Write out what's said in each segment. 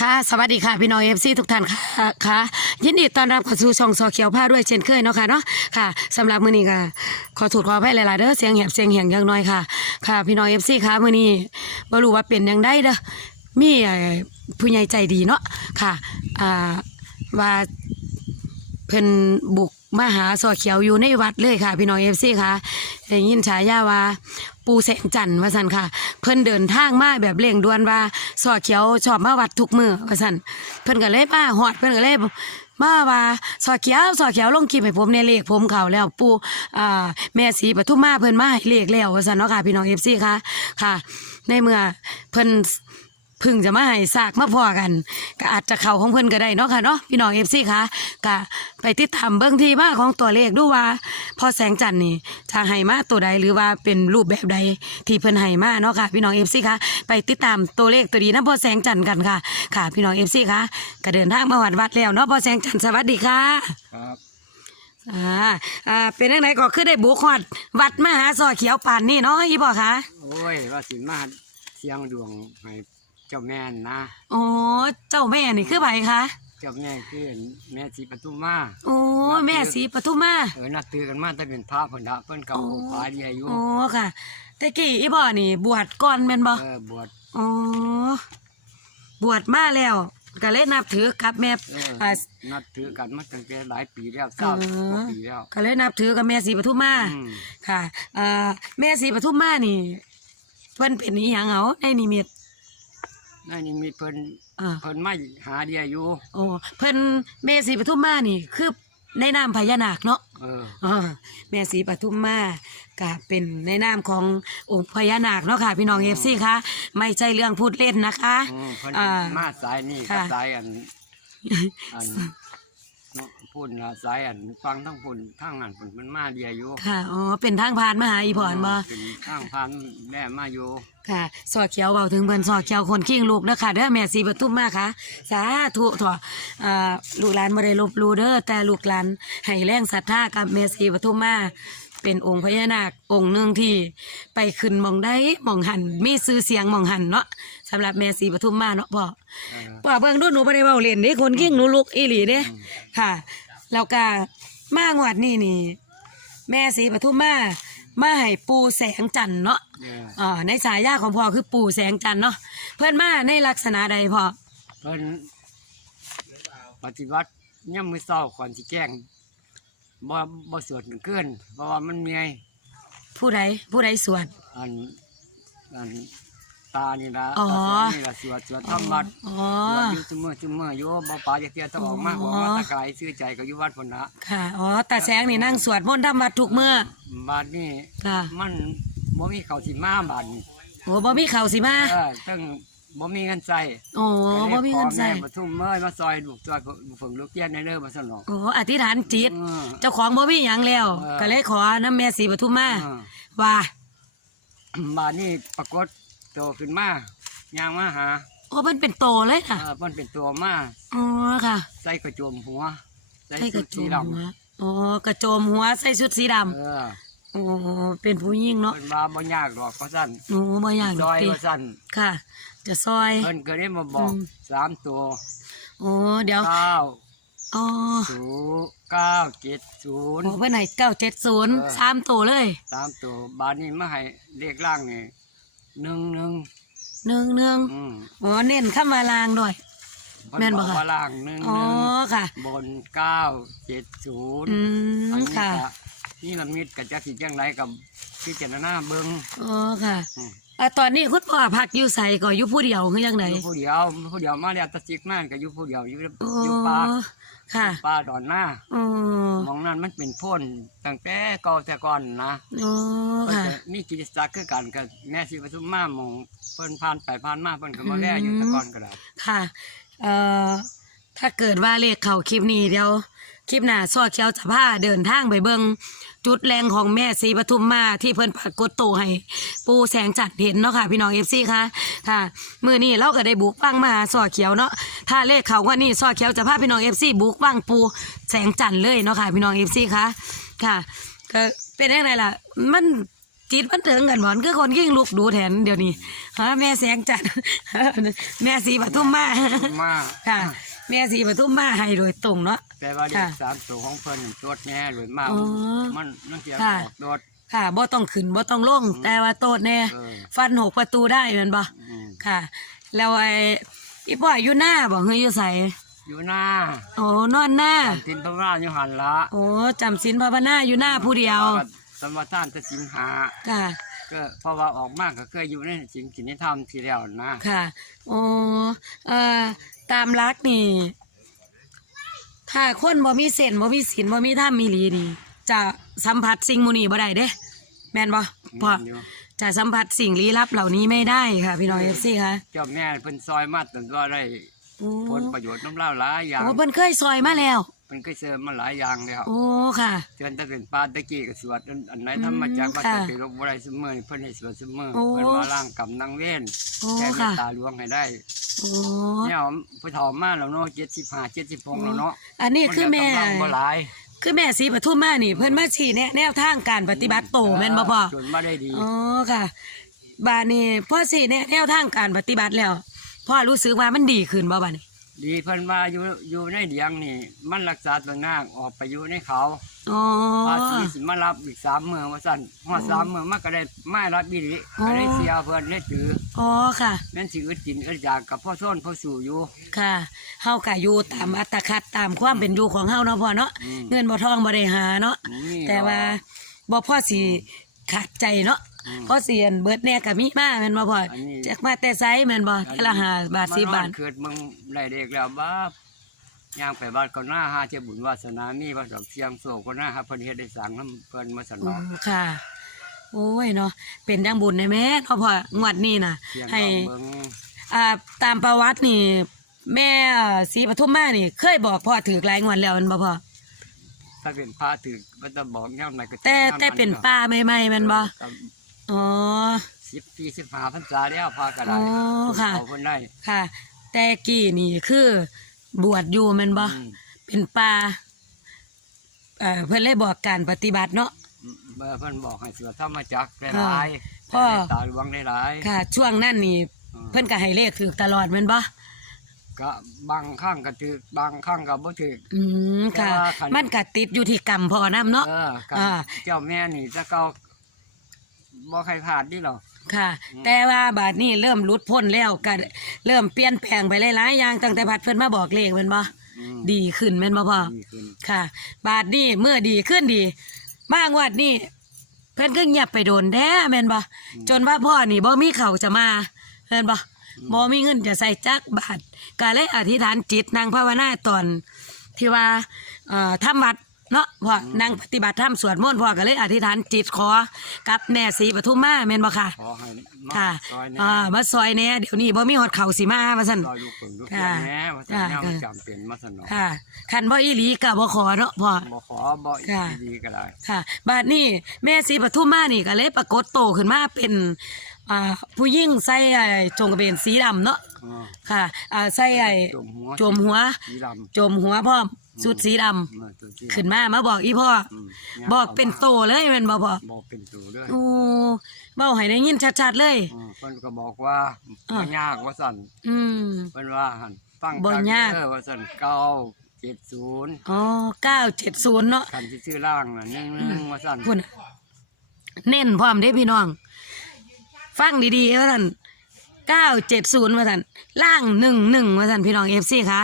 ค่ะสวัสดีค่ะพี่น้องเอฟซีทุกท่านค่ะค่ะยินดีต้อนรับเข้าสู่ช่องซอเขียวผ้าด้วยเช่นเคยเนาะค่ะเนาะค่ะสำหรับมื้อนี้ค่ะขอถูกขออภัยหลายๆเด้อเสียงแหบเสียงแหงอย่างน้อยค่ะ ค่ะ พี่น้องเอฟซีค่ะมื้อนี้บ่รู้ว่าเป็นยังไงเด้อมีเอ่อผู้ใหญ่ใจดีเนาะค่ะอ่าว่าเพิ่นบุก มาหาซอเขียวอยู่ในวัดเลยค่ะ พี่น้องเอฟซีค่ะได้ยินฉายาว่าปูแสงจันทร์ว่าสันค่ะ เพิ่นเดินทางมาแบบเร่งด่วนว่าสอเขียวชอบมาวัดทุกมือว่าสันเพิ่นก็เลยมาฮอดเพิ่นก็เลยมาว่าสอเขียวสอเขียวลงคลิปให้ผมในเลขผมเขาแล้วปูอ่าแม่สีปทุมมาเพิ่นมาให้เลขแล้วว่าสันเนาะค่ะพี่น้อง FC ค่ะค่ะ ในเมื่อเพิ่น พึ่งจะมาให้ซากมาพอกันก็อาจจะเข้าของเพิ่นก็ได้เนาะค่ะเนาะพี่น้องเอฟซีค่ะก็ไปติดตามเบิ่งที่มาของตัวเลขดูว่า พอแสงจันทร์นี่จะให้มาตัวใดหรือว่าเป็นรูปแบบใดที่เพิ่นให้มาเนาะค่ะพี่น้องเอฟซีค่ะไปติดตามตัวเลขตัวดีนะพอแสงจันทร์กันค่ะ ค่ะ พี่น้องเอฟซีค่ะก็เดินทางมาวัดวัดแล้วเนาะพอแสงจันทร์สวัสดีค่ะครับอ่าอ่าเป็นจังไดก็คือได้บุกฮอดวัดมหาสอเขียวป่านนี่เนาะอีพ่อคะโอ้ยว่าสิมาเสียงดวงให้ เจ้าแม่นนะ โอ้เจ้าแม่นี่คือไผคะเจ้าแม่คือแม่สีปทุมมา โอ้แม่ศรีปทุมมาเออนับถือกันมาแต่เป็นพระเพิ่นละเพิ่นเก่าอ๋อพาเดียอยู่โอ้ค่ะแต่กี้อีพ่อนี่ บวชก่อนแม่นบ่เออบวชอ๋อบวชมาแล้วก็เลยนับถือกับแม่เอออ่านับถือกันมาตั้งแต่หลายปีแล้วทราบอ๋อกว่าปีแล้วก็เลยนับถือกับแม่ศรีปทุมมาอืมค่ะเอ่อแม่ศรีปทุมมานี่เพิ่นเป็นอีหยังเอาในนิมิต นั่นนี่มีเพิ่นอ่าเพิ่นมาหาเดียอยู่ โอ้เพิ่นแม่ศรีปทุมมานี่ คือในนามพญานาคเนาะเอออ่าแม่ศรีปทุมมาก็เป็นในนามขององค์พญานาคเนาะค่ะพี่น้องเอฟซีค่ะไม่ใช่เรื่องพูดเล่นนะคะ อืมเพิ่นอ่ามาสายนี่ค่ะกับสายอันอันเนาะ พุ่นละสายอันฟังทั้งพุ่นทั้งนั้นพุ่นมันมาเดียอยู่ค่ะ อ๋อ เป็นทางผ่านมาหาอีพรบ่เป็นข้างพันแม่มาอยู่ค่ะสอเขียวเบาถึงเพิ่นสอเขียวคนขิงลูกเด้อค่ะเด้อแม่สีปทุมมาค่ะ สาธุเถอะอ่าลูกหลานบ่ได้ลบหลู่เด้อแต่ลูกหลานให้แรงศรัทธากับแม่สีปทุมมาเป็นองค์พญานาคองค์หนึ่งที่ไปขึ้นหมองได้หมองหันมีชื่อเสียงหมองหันเนาะสำหรับแม่สีปทุมมาเนาะพ่อเออป่าเบิ่งดูหนูบ่ได้เว้าเล่นเด้คนขิงหนูลุกอีหลีเด้ค่ะ แล้วก็มางวดนี้นี่ แม่สีปทุมมามาให้ปูแสงจันทร์เนาะเอออ่าในสายยาของพ่อคือปู่แสงจันทร์เนาะเพื่อนมาในลักษณะใดพ่อเพิ่นปฏิวัติย่ำมือเศร้าก่อนสิแจ้งบ่บ่สวดเกินเพราะว่ามันมีไงผู้ใดผู้ใดสวดอันอัน ตานี่ละอ๋อตานี่ละสวดสวดทำวัดอ๋อ สวดอยู่ซุมื้อซุมื้ออยู่บ่ปาจะเที่ยวต้องออกมาอ๋อออกมาตะไกลซื้อใจก็อยู่วัดพุ่นละค่ะ อ๋อ ตาแสงนี่นั่งสวดมนต์ทำวัดทุกเมื่อ บาดนี้ค่ะ มันบ่มีข้าวสิมาบาดนี้โอ้บ่มีเข่าวสิมาเออตั้งบ่มีเงินใส่โอ้บ่มีเงินใส่ก็ลยขอแม่ปทุมเมื่อยมาซอยลูกซอยฝึกลูกเตี้ยนในเด้อมาสนอง โอ้อธิษฐานจิตเออเจ้าของบ่มีหยังแล้ว เออ ก็เลยขอน้ำแม่ศรีปทุมมาเออว่า บาดนี้ปรากฏ โตขึ้นมาย่างมาหาโอ้มันเป็นโตเลยค่ะ เออมันเป็นตัวมาอ๋อค่ะ ใส่กระโจมหัวใส่ใส่กชุระดโจสีมดหัวอ๋อกระโจมหัวใส่ชุดสีดำำเออโอ้เป็นผู้หญิงเนาะเพิ่นว่าบ่ยากหรอกก็สั่นหนูบ่อยากซอยติก็สั่นค่ะ จะซอย เพิ่นก็ได้มาบอกอืม สามตัวโอ้เดี๋ยวเก้าอ๋อศูนย์เก้าเจ็ดศูนย์ โอ้เพื่อนไหนเก้าเจ็ดศูนย์เออ สามตัวเลย สามตัวบาดนี้มาให้เลขล่างนี่ หนึ่งหนึ่งหนึ่งหนึ่งอืมอ๋อเน้นเข้ามาลางด้วย เพิ่แม่นบ่บอกคะ ว่าล่างหนึ่งอ๋อหนึ่งค่ะ บนเก้าเจ็ดศูนย์อือันมนี้ค่ะ ก็นี่ละมิดกับจักสิจังไรกับพิจารณาเบิ้งอ๋อค่ะอืมอะตอนนี้คุณพ่อพักอยู่ใส่ก็อยู่ผู้เดียวคือยังไงอยู่ผู้เดียวผู้เดียวมาแล้วแตะจิกมากก็อยู่ผู้เดียวอยู่อ๋ออยู่ป่า ค่ะป่าดอนหน้าอ๋อมองนั้นมันเป็นโพ่นตั้งแต่เก่าแต่ก่อนนะอ๋อเพิ่นค่ะก็มีกิจศักดิ์คือกันกับแม่ชีปทุมมาหมองเพิ่นผ่านไปผ่านมาเพิ่นก็มาแล่อยู่แต่ก่อนก็ได้ค่ะเอ่อถ้าเกิดว่าเลขเขาคลิปนี้เดี๋ยวคลิปหน้าซอเขียวจะพาเดินทางไปเบิง จุดแรงของแม่ศรีปทุมมาที่เพิ่นปรากฏตัวให้ปูแสงจัดเห็นเนาะค่ะ พี่น้องเอฟซีค่ะค่ะมือนี้เราก็ได้บุกฟังมาหาซอเขียวเนาะถ้าเลขเขาว่านี่ซอเขียวจะพาพี่น้องเอฟซีบุกฟังปูแสงจันทร์เลยเนาะค่ะ พี่น้องเอฟซีค่ะค่ะก็เป็นยังไงล่ะ มันจิตมันถึงกันหมอนคือคนกิ้งลูกดูแทนเดี๋ยวนี้ฮะแม่แสงจันทร์แม่สีปทุมมามาค่ะ แม่สีปทุมมาให้โดยตรงเนาะ แต่ว่าเลค่ะขสามตัวของเพิ่นนี่ตรวจแน่เลยมากอ๋อมันมันเสียค่ะ ออกตรวจค่ะบ่ต้องขึ้นบ่ต้องลงแต่ว่าโตดแน่เออฟันหกประตูได้แม่นบ่อืมค่ะ แล้วไอ้อีพ่ออยู่หน้าบ่เฮยอยู่ไสอยู่หน้าโอ้นอนหน้าทินพระราชอยู่หันละโอ้จำศีลภาวนาอยู่หน้าผู้เดียว สมทานจะสินหาค่ะ ก็เพราะว่าออกมากก็เคยอยู่ในสินกินธรรมที่แล้วนะค่ะโอ้เอ่อตามรักนี่ ถ้าคนบ่มีเส้นบ่มีศีลบ่มีธรรมมีหลีนี่จะสัมผัสสิ่งหมูนี้บ่ได้เด้ แม่นบ่พออยู่จะสัมผัสสิ่งลี้ลับเหล่านี้ไม่ได้ค่ะ พี่น้อง FC ค่ะ เจ้าแม่เพิ่นซอยมาตั้งว่าได้โอ้ ผลประโยชน์น้ำเล่าหลายอย่างโอ้เพิ่นเคยซอยมาแล้วเพิ่นเคยเสริมมาหลายอย่างแล้วโอ้ค่ะเชิญถ้าเป็นปาตะกี้ก็สวดอันอันไหนทำมาจากวัดค่ะตะกี้ลบบ่ได้เสมอเพิ่นให้สวดเสมอโอ้ เพิ่นมาล้างกรรมนางเว้นโอ้แก้เมค่ะตตาหลวงให้ได้โอ้เนี่ยผู้เฒ่ามาแล้วเนาะ75 76แล้วเนาะอันนี้คือแม่นก็กำลังบ่หลายคือแม่สีปทุมมานี่ เพิ่นมาชี้แนะแนวทางการปฏิบัติโตแม่นบ่พ่อจนมาได้ดี อ๋อค่ะบาดนี้พ่อสิแนแนวทางการปฏิบัติแล้ว พ่อรู้สึกว่ามันดีขึ้นบ่บาดนี้ดีเพิ่นว่าอยู่อยู่ในเดียงนี่ มันรักษาตัวนางออกไปอยู่ในเขาอ๋อ ภาษีสิมารับอีกสามเมืองว่าสั่นฮอดสามเมืองมันก็ได้ไม่รับอีหลีก็ได้เสียเพิ่นได้ถืออ๋อค่ะ แม่นสิอึดกินอึดอยากกับพ่อโซนพ่อสู่อยู่ ค่ะเฮาก็อยู่ตามอัตคัดตามความเป็นอยู่ของเฮาเนาะพ่อเนาะอืมเงินบ่ทองบ่ได้หาเนาะนี่แต่ว่าบ่พ่อสิขาดใจเนาะอืมพ่อเสียนเบิดแน่ก็มีมาแม่นบ่พ่ออนนี้จักมาแต่ไสแม่นบ่แต่ละห้าบาท10บาทมันเกิดมึงได้เด็กแล้วบ้าย่างไปบ้านก็หน้าหาเจ้าบุญวาสนามีว่าดอกเสียงโศกก็หน้าหาเพิ่นเฮ็ดได้สั่งน้ำเพิ่นมาสนโอ้องค่ะ โอ้ยเนาะเป็นจังบุญได้แม่เนาะพ่องวดนี้น่ะเสียงให้เบิ่งอ่าตามประวัตินี่ แม่เอ่อศรีปทุมมานี่ เคยบอกพ่อถือหลายงวดแล้วแมันบ่พ่อถ้าเป็นพระถึกก็จะบอกย่ำไหนก็แต่แต่เป็นป้าใหม่ๆแมันบ่ อ๋อ สิบปีสิบห้าพรรษาแล้วพากันได้อ๋อค่ะเอาเพิ่นได้ค่ะ แต่กี้นี่คือบวชอยู่แมันบ่อืมเป็นป้าเอ่อเพิ่นเลยบอกการปฏิบัติเนาะเบอร์เพิ่นบอกให้สวดธรรมจักรหลายๆพ่อตาหลวงหลายค่ะ ช่วงนั้นนี่ๆเพิ่นก็ให้เลขถูกตลอดแม่นบ่ก็บางครั้งก็ถือบางครั้งก็บ่ถือ อืมค่ะ แต่ว่าคัน มันก็ติดอยู่ที่กรรมพ่อนํเนาะ เออกับอ่า เจ้าแม่นี่ถ้าเก่า บ่ใครพลาดดิหรอก ค่ะแต่ว่าบาดนี้เริ่มหลุดพ้นแล้วก็เริ่มเปลี่ยนแปลงไปหลายๆอย่างตั้งแต่พัดเพิ่นมาบอกเลขแม่นบ่อืมดีขึ้นแม่นบ่พ่อ ดีขึ้นค่ะ บาดนี้เมื่อดีขึ้นดีมางวดนี้เพิ่นก็เงียบไปโดนแท้แม่นบ่จนว่าพ่อนี่บ่มีเขาวจะมาแม่นบ่บ่มีเงินจะใส่จักบาทก็เลยอธิษฐานจิตนางภาวนาตอนที่ว่าเอ่อทำวัด เนาะพ่อนางปฏิบัติธรรมสวดมนต์พ่อก็เลยอธิษฐานจิตขอกับแม่ศรีปทุมมาแม่นบ่ค่ะ ขอให้มาค่ะซอยแหน่อ่ามาซอยแหน่เดี๋ยวนี้บ่มีฮอดเขาวสิมาว่าซั่น ซอยลูกเพิ่นลูกค่ะแหน่ว่าสัญค่ะญามันจำเป็นมาสนองค่ะคันบ่อีหลีก็บ่ขอเนาะพ่อ บ่ขอบ่ค่ะ ดีก็ได้ค่ะบาดนี้แม่ศรีปทุมมานี่ก็เลยปรากฏโตขึ้นมาเป็นอ่าผู้หญิงใส่ไอ้จงกระเบนสีดำเนาะอ๋อค่ะอ่าใส่ไอ้จมหัวโจมหัว สีดำโจมหัวพร้อม สุดสีดำมาตัวสีขึ้นมามาบอกอีพ่ออืมบอกเป็นโตเลยแม่นบ่พ่อบอกเป็นตัวด้วยโอ้เว้าให้ได้ยินชัดๆเลย อืมเพิ่นก็บอกว่าอ่า บ่ยากว่าสั่นอืม เพิ่นว่าหั่นฟังบ่ยากเออว่าสั่นเก้าเจ็ดศูนย์อ๋อ970เนาะคันที่ชื่อล่างน่ะหนึ่งหนึ่งว่าสั่นพุ่นน่ะเน้นพร้อมเด้พี่น้อง ฟังดีๆว่าท่านเก้าเจ็ดศูนย์ว่าท่านล่างหนึ่งหนึ่งว่าท่านพี่น้องเอฟซีค่ะ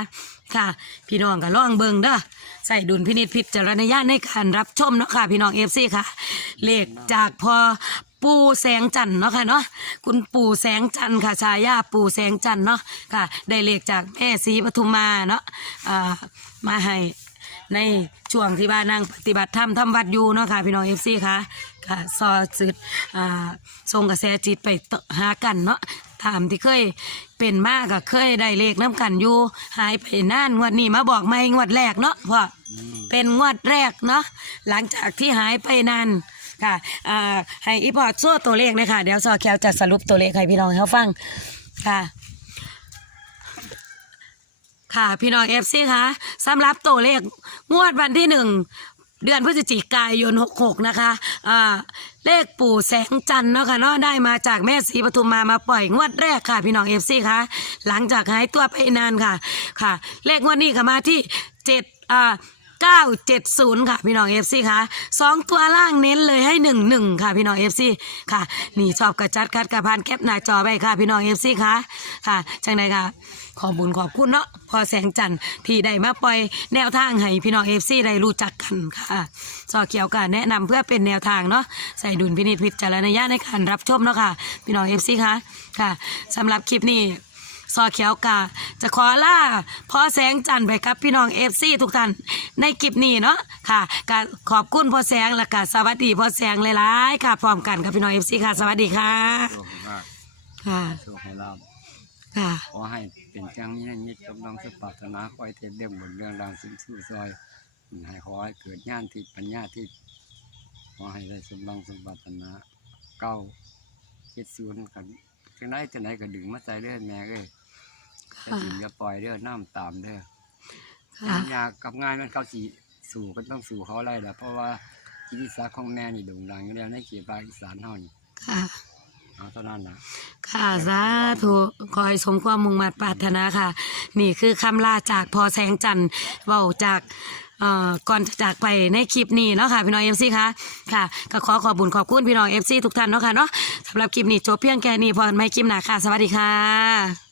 ค่ะ พี่น้องก็ลองเบิงเด้อใส่ดุลพินิจพิจารณญาณในการรับชมเนาะค่ะ พี่น้องเอฟซีค่ะ เลขจากพอปู่แสงจันทร์เนาะค่ะเนาะคุณปู่แสงจันทร์ค่ะชายาปู่แสงจันทร์เนาะค่ะ ได้เลขจากแม่ศรีปทุมมาเนาะอ่ามาให้ในช่วงที่บ้านนั่งปฏิบัติธรรมทำวัดอยู่เนาะค่ะพี่น้องเอฟซีค่ะค่ะซอสืดอ่าส่งกระแสจิตไปหากันเนาะ ตามที่เคยเป็นมากก็เคยได้เลขน้ำกันอยู่หายไปนานงวดนี้มาบอกไม่งวดแรกเนาะพ่อเป็นงวดแรกเนาะหลังจากที่หายไปนานค่ะอ่าให้อีพอร์ตโซ่ตัวเลขเลยค่ะ เดี๋ยวซอแคลจะสรุปตัวเลขให้พี่น้องเขาฟังค่ะค่ะพี่น้องเอฟซีคะสำหรับตัวเลขงวดวันที่หนึ่งเดือนพฤศจิกายนหกหกนะคะอ่า เลขปู่แสงจันทร์เนาะค่ะเนาะได้มาจากแม่ศรีปทุมมามาปล่อยงวดแรกค่ะ พี่น้องเอฟซีค่ะหลังจากหายตัวไปนานค่ะค่ะ เลขงวดนี้ค่ะมาที่เจ็ดอ่า เก้าเจ็ดศูนย์ค่ะพี่น้องเอฟซีค่ะสองตัวล่างเน้นเลยให้หนึ่งหนึ่งค่ะพี่น้องเอฟซีค่ะนี่ชอบกระจัดคัดกระพานแคปหน้าจอไปค่ะพี่น้องเอฟซีค่ะค่ะจังไดค่ะขอบุญขอบคุณเนาะพอแสงจันทร์ที่ได้มาปล่อยแนวทางให้พี่น้องเอฟซีได้รู้จักกันค่ะซอเขียวกันแนะนำเพื่อเป็นแนวทางเนาะใส่ดุลพินิจพิจารณาในการรับชมเนาะค่ะ พี่น้องเอฟซีค่ะค่ะสำหรับคลิปนี้ ซอเขียวกา จะขอล่าพอแสงจันทร์ไปครับพี่น้องเอฟซีทุกท่านในคลิปนี้เนาะค่ะก็ขอบคุณพ่อแสงและก็สวัสดีพ่อแสงหลายๆค่ะพร้อมกันกับพี่น้องเอฟซีค่ะ สวัสดีค่ะโชคให้ลาบค่ะโชคให้ลาบค่ะขอให้เป็นจังนี้ให้มิตรกำลังสปรารถนาคอยเทศเรื่องบนเรื่องราวสิ่งสู้ซอยให้ขอให้เกิดญาณทิพย์ปัญญาทิพย์ขอให้ได้สมบังสมปรารถนาเก้าเจ็ดศูนย์กัน จังไหนจังไหนก็ดึงมาใส่เลือดแม่เอ้ยจะดึงจะปล่อยเด้อน้ำตามเด้อค่ะอยากกับงานมันเขาสีสู่ก็ต้องสู่เขาไล่ละเพราะว่ากิติศักดิ์ของแม่นี่โด่งดังอยู่แล้วในเขตภาคอีสานเฮานี่ค่ะ เอาเท่านั้นนะค่ะสาธุขอให้สมความมุ่งมั่นปรารถนาค่ะ นี่คือคำลาจากพอแสงจันทร์เว้าจาก เอ่อก่อนจากไปในคลิปนี้เนาะค่ะพี่น้องเอฟซีค่ะค่ะก็ขอขอบุญขอบคุณพี่น้องเอฟซีทุกท่านเนาะค่ะเนาะสำหรับคลิปนี้จบเพียงแค่นี้พอกันไม่คลิปหน้าค่ะ สวัสดีค่ะ